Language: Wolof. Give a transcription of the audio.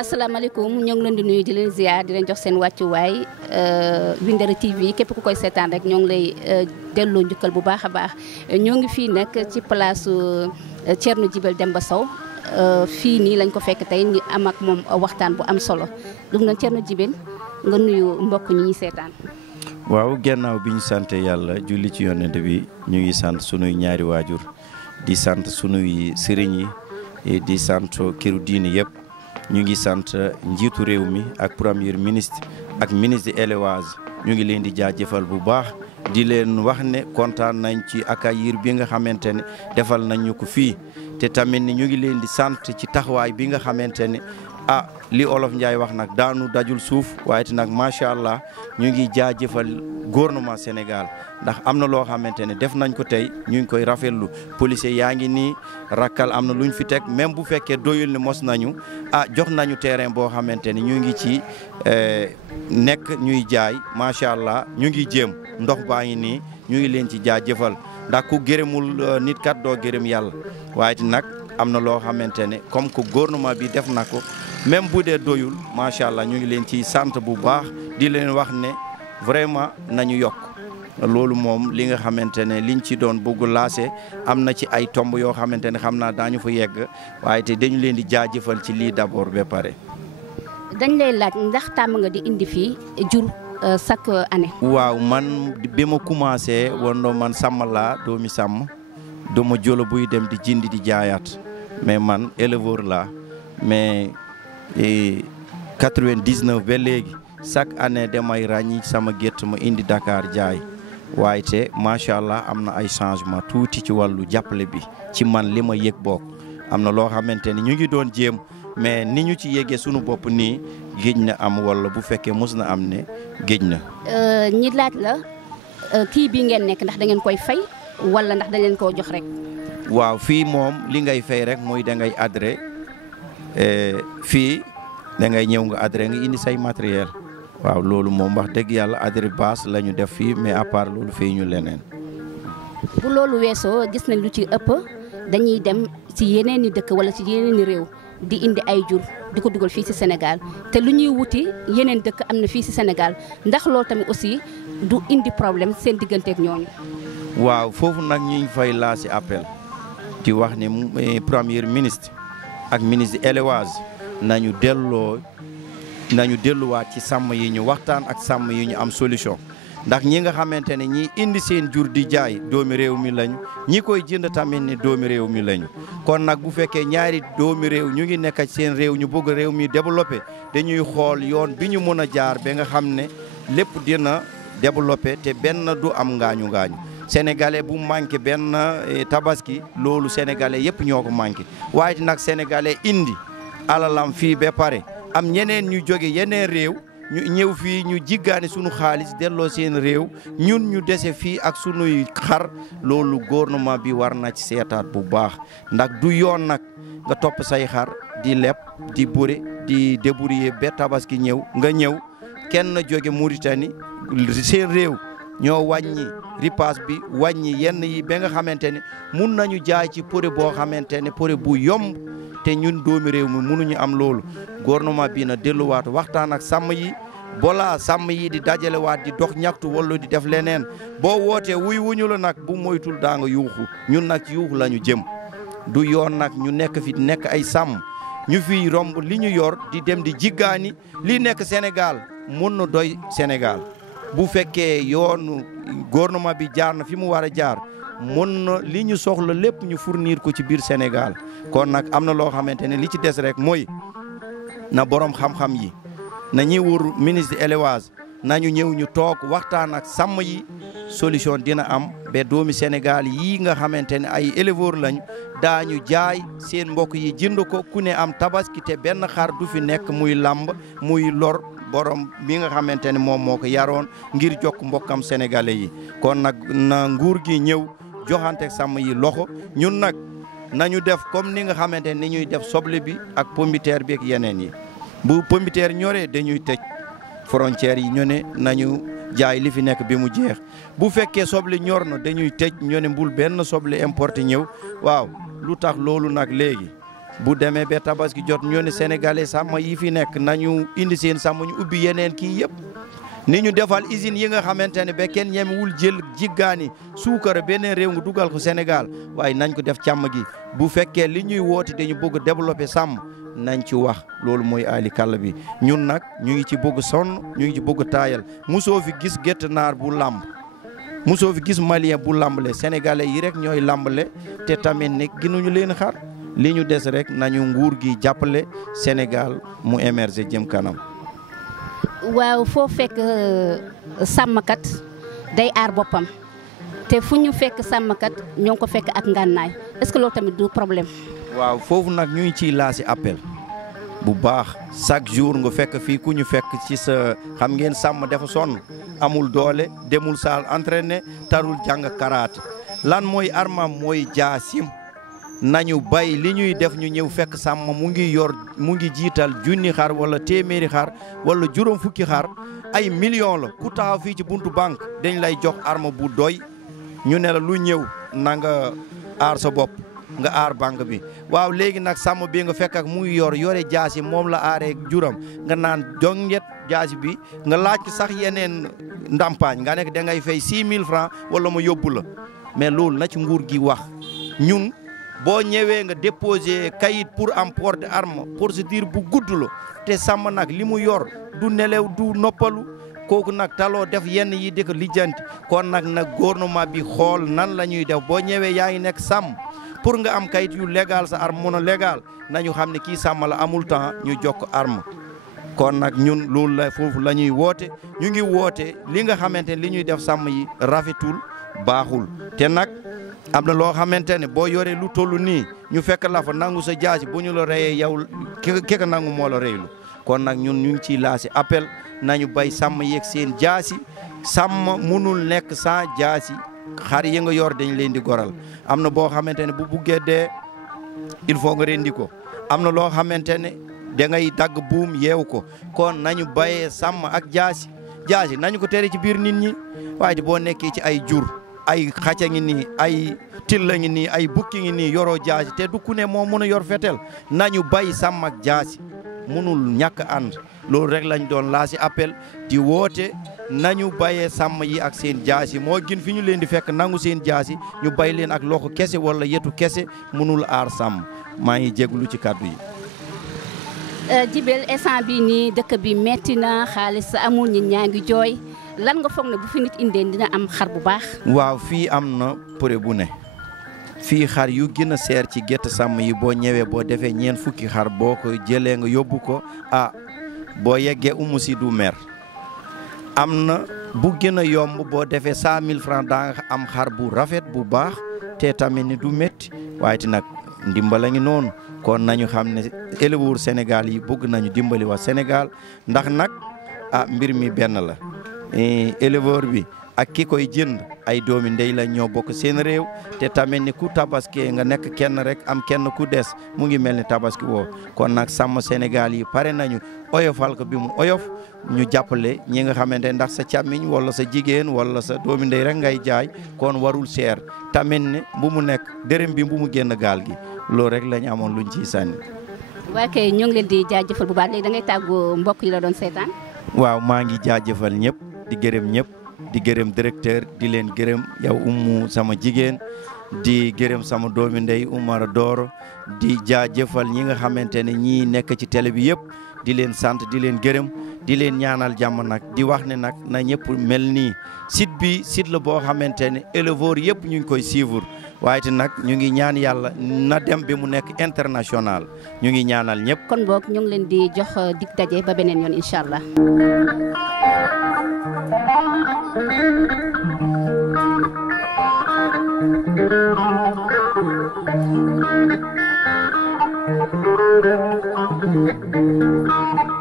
asalaamaaleykum ñoo ngi leen di nuyu di leen ziar di leen jox seen wàccuwaay Windera TV képp ku koy seetaan rek ñoo ngi lay delloo njukkal bu baax a baax ñoo ngi fii nag ci place Thierno Djibel Demba Sow fii nii lañ ko fekk tey ñu am ak moom waxtaan bu am solo dum na Thierno Djibel nga nuyu mbokk ñi ñuy seetaan. waaw gannaaw bi ñu sant yàlla julli ci yonent bi ñu ngi sant sunuy ñaari waajur di sant sunuy sëriñ yi di sant këru diini yëpp. ñu ngi sant njiitu réew mi ak premier ministre ak ministre de l'élevage ñu ngi leen di jaajëfal bu baax di leen wax ne kontaan nañ ci accueil bi nga xamante ne defal nañ ñu ko fii te tamit ni ñu ngi leen di sant ci taxawaay bi nga xamante ne li olof Njaay wax nag daanu dajul suuf waaye te nag macha allah ñu ngi jaajëfal gouvernement Sénégal ndax am na loo xamante ne def nañ ko tey ñu ngi koy rafetlu policier yaa ngi nii rakkal am na luñ fi teg même bu fekkee doyul ne mos nañu jox nañu terrain boo xamante ne ñu ngi ci nekk ñuy jaay macha allah ñu ngi jéem ndox baa ngi nii ñu ngi leen ci jaajëfal ndax ku gërëmul nit kat doo gërëm yàlla waaye te nag am na loo xamante ne comme que gouvernement bi def na ko même bu dee doyul macha allah ñu ngi leen ci sant bu baax di leen wax ne vraiment nañu yokk loolu moom li nga xamante ne liñ ci doon bëgg laase am na ci ay tomb yoo xamante ne xam naa daañu fa yegg waaye te dañu leen di jaajëfal ci lii d'abord ba pare. dañ lay laaj ndax tàmm nga di indi fii jur chaque année. waaw man bi ma commencé woon man sàmm laa doomi sàmm doomu jolo buy dem di jindi di jaayaat mais man éleveur laa mais 99 ba léegi chaque année damay ràññi sama gétt ma indi Dakar jaay waaye te macha allah am na ay changement tuuti ci wàllu jàppale bi ci man li ma yëg bokk am na loo xamante ni ñu ngi doon jéem mais ni ñu ci yéegee sunu bopp nii géej na am wala bu fekkee mos na am ne géej na. ñi laaj la kii bii ngeen nekk ndax da ngeen koy fay wala ndax da leen koo jox rek. waaw fii moom li ngay fay rek mooy da ngay adhéré fii da ngay ñëw nga adhéré nga indi say matériel waaw loolu moom wax dëgg yàlla adhéré base la ñu def fii mais à part loolu fii ñu leneen. bu loolu weesoo gis nañ lu ci ëpp dañuy dem ci yeneen i dëkk wala ci yeneen i réew di indi ay jur di ko dugal fii ci Sénégal te lu ñuy wuti yeneen dëkk am na fii ci Sénégal ndax loolu tamit aussi du indi problème seen digganteeg ñooñu. waaw foofu nag ñu ngi fay laasi appel di wax ne premier ministre ak ministre élevage nañu delluwaat ci sàmm yi ñu waxtaan ak sàmm yi ñu am solution ndax ñi nga xamante ne ñi indi seen jur di jaay doomi réew mi lañu ñi koy jënd tamit ne doomi réew mi lañu kon nag bu fekkee ñaari doomi réew ñu ngi nekk seen réew ñu bëgg réew mi développé dañuy xool yoon bi ñu mën a jaar ba nga xam ne lépp dina développé te benn du am ngaañu sénégalais bu manqué benn tabaski loolu sénégalais yëpp ñoo ko manqué waaye nag sénégalais indi alalam fii ba pare am ñeneen ñu jóge yeneen réew ñu ñëw fii ñu jiggaani sunu xaalis delloo seen réew ñun ñu dese fii ak sunuy xar loolu gouvernement bi war na ci seetaat bu baax ndax du yoon nag nga topp say xar di leb di bëre di débrouiller ba tabaski ñëw nga ñëw kenn jóge Mauritanie seen réew ñoo wàññi ripaas bi wàññi yenn yi ba nga xamante ne mun nañu jaay ci prix boo xamante ne prix bu yomb te ñun doomi réew mi mënuñu am loolu gouvernement bi na delluwaat waxtaan ak sàmm yi balaa sàmm yi di dajalewaat di dox ñaxtu wala di def leneen boo wootee wuñu la nag bu moytul daa nga yuuxu ñun nag yuuxu la ñu jëm du yoon nag ñu nekk fi nekk ay sàmm ñu fi romb li ñu yor di dem di jiggaani li nekk Sénégal mun na doy Sénégal bu fekkee yoonu gouvernement bi jaar na fi mu war a jaar mun na li ñu soxla lépp ñu fournir ko ci biir Sénégal kon nag am na loo xamante ne li ci des rek mooy na borom xam-xam yi na ñi wër ministre élevage nañu ñëw ñu toog waxtaan ak sàmm yi solution dina am ba doomi Sénégal yii nga xamante ne ay éleveur lañu daañu jaay seen mbokk yi jënd ko ku ne am tabaski te benn xar du fi nekk muy làmb muy lor borom bi nga xamante ne moom moo ko yaroon ngir jokk mbokkam sénégalais yi kon nag na nguur gi ñëw joxante sàmm yi loxo ñun nag nañu def comme ni nga xamante ne ni ñuy def soble bi ak pombiteer bi ak yeneen yi bu pombiteer ñoree dañuy tëj frontières yi ñu ne nañu jaay li fi nekk bi mu jeex bu fekkee soble ñor na dañuy tëj ñu ne mbul benn soble importé ñëw waaw lu tax loolu nag léegi bu demee ba tabaski jot ñu ne sénégalais sàmm yi fi nekk nañu indi seen sàmm ñu ubbi yeneen kii yëpp ni ñu defal usine yi nga xamante ne ba kenn ñemewul jël jiggaani suukar beneen réew nga dugal ko Sénégal waaye nañ ko def càmm gi bu fekkee li ñuy woote dañu bëgg développer sàmm nañ ci wax loolu mooy aali kàll bi ñun nag ñu ngi ci bëgg sonn ñu ngi ci bëgg taayal musoo fi gis gétt naar bu lamb musoo fi gis malien bu lambale sénégalais yi rek ñooy lambale te tamit ne ginuñu leen xar li ñu des rek nañu nguur gi jàppale Sénégal mu émerger jëm kanam. waaw foo fekk sàmmkat day aar boppam te fu ñu fekk sàmmkat ñoo ngi ko fekk ak ngànnaay est-ce que loolu tamit du problème. waaw foofu nag ñu ngi ciy laasi appel bu baax chaque jour nga fekk fii ku ñu fekk ci sa xam ngeen sàmm dafa sonn amul doole demul saal entraîné tarul jàng karaate lan mooy armam mooy jaasim nañu bay li ñuy def ñu ñëw fekk sàmm mu ngi jiital junni xar wala téeméeri xar wala juróom fukki xar ay millions la ku taxaw fii ci buntu banque dañ lay jox arme bu doy ñu ne la lu ñëw na nga aar sa bopp nga aar banque bi waaw léegi nag sàmm bi nga fekk ak mu ngi yore jaasi moom la aaree juram nga naan jonget jaasi bi nga laaj ko sax yeneen ndàmpaañ nga nekk da ngay fay 6000 francs wala ma yóbbu la mais loolu na ci nguur gi wax ñun boo ñëwee nga déposé kayit pour am port d'arme procédure bu gudd la te sàmm nag li mu yor du nelew du noppalu kooku nag taloo def yenn yi di ko lijjanti kon nag gouvernement bi xool nan la ñuy def boo ñëwee yaa ngi nekk sàmm pour nga am kayit yu légal sa arme mun a légal nañu xam ne kii sàmm la amul temps ñu jokk arme kon nag ñun loolu la foofu la ñuy woote ñu ngi woote li nga xamante ne li ñuy def sàmm yi rafetul baaxul te nag am na loo xamante ne boo yoree lu toll nii ñu fekk la fa nangu sa jaasi bu ñu la reyee yow ki ka nangu moo la reylu kon nag ñun ñu ngi ciy laasi appel nañu bay sàmm yeeg seen jaasi sàmm munul nekk sans jaasi xar yi nga yor dañ leen di goral am na boo xamante ne bu buggee dee il faut nga rendi ko am na loo xamante ne da ngay dagg buum yeew ko kon nañu bayee sàmm ak jaasi nañu ko tere ci biir nit ñi waaye boo nekkee ci ay jur ay xacca ngi nii ay tilla ngi nii ay bukki ngi nii yoroo jaasi te du ku ne moo mën a yor fetel nañu bay sàmm ak jaasi munul ñàkk ànd loolu rek lañ doon laa si appel di woote nañu bayee sàmm yi ak seen jaasi moo gën fi ñu leen di fekk nangu seen jaasi ñu bay leen ak loxo kese wala yetu kese munul aar sàmm maa ngi jéglu ci kàddu yi. Djibel instant bi nii dëkk bi metti na xaalis amul ñi ñaa ngi jooy lan nga foog ne bu fi nit indee dina am xar bu baax. waaw fii am na prix bu ne fii xar yu gën a seer ci gétt sàmm yi boo ñëwee boo defee ñeen fukki xar boo ko jëlee nga yóbbu ko boo yeggee umu si du mer am na bu gën a yomb boo defee 100000 francs daa nga am xar bu rafet bu baax te tamit ni du métti waaye ti nag ndimbala ngi noonu kon nañu xam ne éleveur Sénégal yi bëgg nañu dimbali waa Sénégal ndax nag mbir mi benn la éleveur bi ak ki koy jënd ay doomi ndey la ñoo bokk seen réew te tamit ni ku tabaski nga nekk kenn rek am kenn ku des mu ngi mel ni tabaski woo kon nag sàmm Sénégal yi pare nañu oyofal ko bi mu oyof ñu jàppale ñi nga xamante ndax sa càmmiñ wala sa jigéen wala sa doomi ndey rek ngay jaay kon warul seer tamit ne bu mu nekk dërëm bi bu mu génn gaal gi loolu rek lañu amoon luñ ciy sànni. waa kay ñoo ngi leen di jaajëfal bu baax léegi da ngay tàggu mbokk yi la doon seetaan. waaw maa ngi jaajëfal ñëpp di gërëm ñëpp di gërëm directeur di leen gërëm yow Umu sama jigéen di gërëm sama doomi ndey Umar Doro di jaajëfal ñi nga xamante ne ñii nekk ci télé bi yëpp di leen sant di leen gërëm di leen ñaanal jàmm nag di wax ne nag na ñëpp mel nii site bi site la boo xamante ne éleveur yëpp ñu ngi koy suivre waaye te nag ñu ngi ñaan yàlla na dem bi mu nekk international ñu ngi ñaanal ñëpp. kon boog ñu ngi leen di jox dig daje ba beneen yoon incha allah. Thank you.